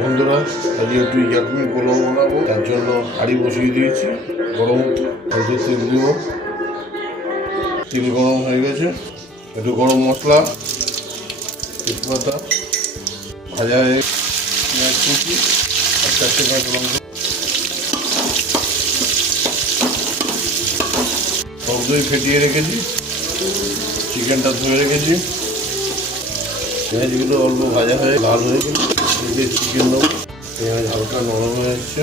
বন্ধুরা, আজকে একটু ইয়াকমি পোলাও বানাবো, তার জন্য হাঁড়ি বসিয়ে দিয়েছি গরম হতে। হয়তো তেল দিব, তেল গরম হয়ে গেছে। একটু গরম মশলা, তেজপাতা ভাজা হয়ে পেঁয়াজ কুচি আর 4টে কাঁচা লঙ্কা, টক দই ফেটিয়ে রেখেছি, চিকেনটা ধুয়ে রেখেছি। পেঁয়াজগুলো অল্প ভাজা হয়ে লাল হয়ে গেছে, চিকেন দেবো। পেঁয়াজ হালকা নরম হয়ে যাচ্ছে,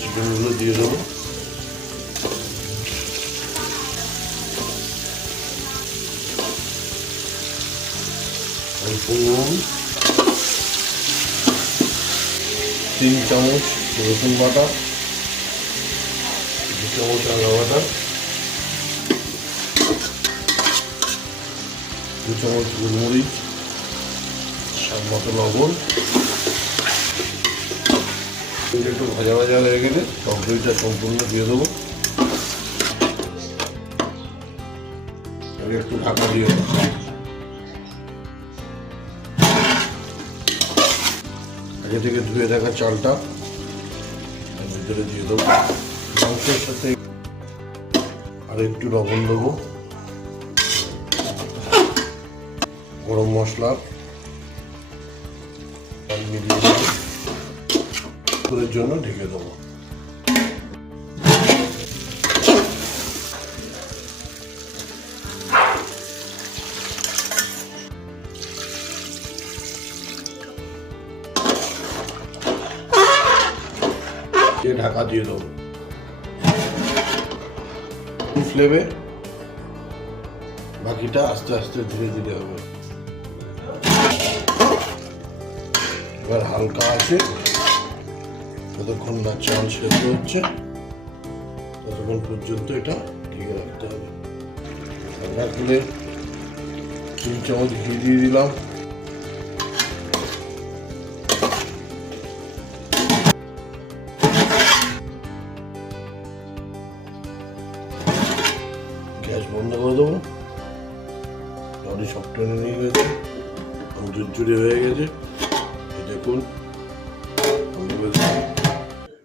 চিকেনগুলো দিয়ে দেবো। অল্প নুন, 3 চামচ রসুন বাটা, 2 চামচ আদা বাটা, 2 চামচ গোলমরিচ, স্বাদ মতো লবণ। একটু ভাজা ভাজা হয়ে গেলে টক দইটা সম্পূর্ণ দিয়ে দেবো। একটু ঢাকা দিয়ে দেবো। আগে থেকে ধুয়ে রাখা চালটা ভিতরে দিয়ে দেবো। মাংসের সাথে আর একটু লবণ দেবো, গরম মশলা মিলিয়ে করে জন্য ঢেকে দেবো। ঢাকা দিয়ে দেবো ফ্লেমে, বাকিটা আস্তে আস্তে ধীরে ধীরে হবে। এবার হালকা আছে, যতক্ষণ না চাল সেদ্ধ হচ্ছে ততক্ষণ পর্যন্ত এটা ঢেকে রাখতে হবে। রান্না করে 3 চামচ ঘি দিয়ে দিলাম। গ্যাস বন্ধ করে দেবো। অলরেডি সব টেনে নিয়ে গেছে, জুড়ে হয়ে গেছে। দেখুন